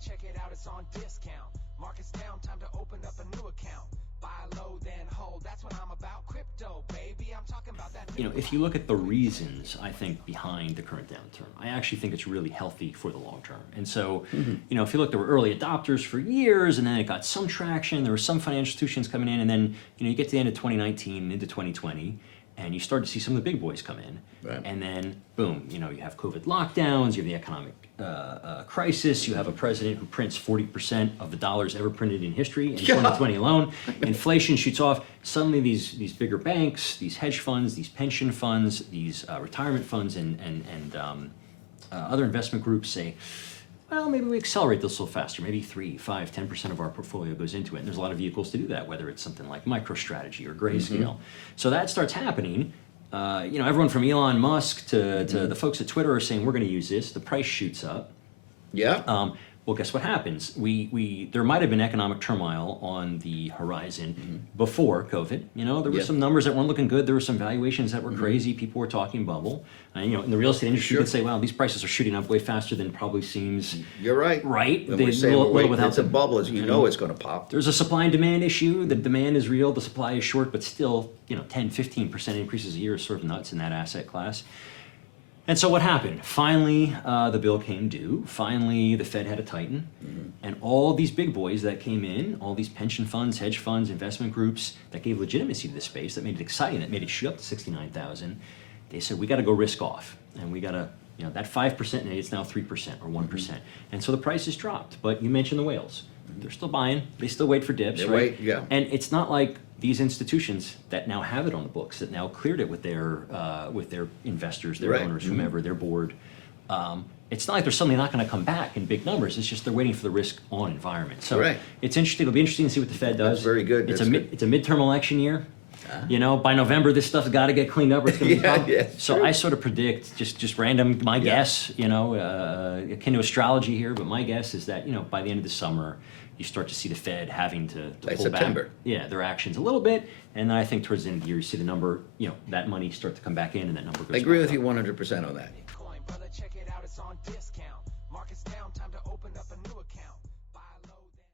check it out, it's on discount. Market's down, time to open up a new account. Buy low, then hold, that's what I'm about. Crypto, baby, I'm talking about that. You know, if you look at the reasons, I think, behind the current downturn, I actually think it's really healthy for the long term. And so, you know, if you look, there were early adopters for years, and then it got some traction. There were some financial institutions coming in, and then, you know, you get to the end of 2019 into 2020, and you start to see some of the big boys come in. Right. And then, boom, you know, you have COVID lockdowns, you have the economic crisis, you have a president who prints 40% of the dollars ever printed in history in 2020 alone. Inflation shoots off. Suddenly these bigger banks, these hedge funds, these pension funds, these retirement funds and other investment groups say, well, maybe we accelerate this a little faster. Maybe 3, 5, 10% of our portfolio goes into it. And there's a lot of vehicles to do that, whether it's something like MicroStrategy or Grayscale. So that starts happening. You know, everyone from Elon Musk to the folks at Twitter are saying we're going to use this. The price shoots up. Yeah. Well, guess what happens? There might have been economic turmoil on the horizon before COVID. You know, there were some numbers that weren't looking good. There were some valuations that were crazy. People were talking bubble. And, you know, in the real estate industry, you could say, wow, these prices are shooting up way faster than it probably seems. You're right. Right? When we say, it's a bubble, you know it's going to pop. There's a supply and demand issue. The demand is real. The supply is short, but still, you know, 10, 15% increases a year is sort of nuts in that asset class. And so what happened? Finally, the bill came due. Finally, the Fed had to tighten. And all these big boys that came in, all these pension funds, hedge funds, investment groups that gave legitimacy to this space, that made it exciting, that made it shoot up to 69,000, they said, we got to go risk off. And we got to, you know, that 5%, it's now 3% or 1%. And so the prices dropped. But you mentioned the whales. They're still buying. They still wait for dips, right? Wait, yeah. And it's not like these institutions that now have it on the books, that now cleared it with their investors, their owners, whomever, their board. It's not like they're suddenly not going to come back in big numbers. It's just they're waiting for the risk-on environment. So it's interesting. It'll be interesting to see what the Fed does. That's very good. It's a midterm election year. You know, by November, this stuff's got to get cleaned up or it's going to be So I sort of predict, just random, my guess, you know, akin to astrology here, but my guess is that, you know, by the end of the summer, you start to see the Fed having to pull September. back. Yeah, their actions a little bit, and then I think towards the end of the year, you see the number, you know, that money start to come back in, and that number goes. I agree with up. you 100% on that. Bitcoin, brother, check it out, it's on discount. Market's down, time to open up a new account.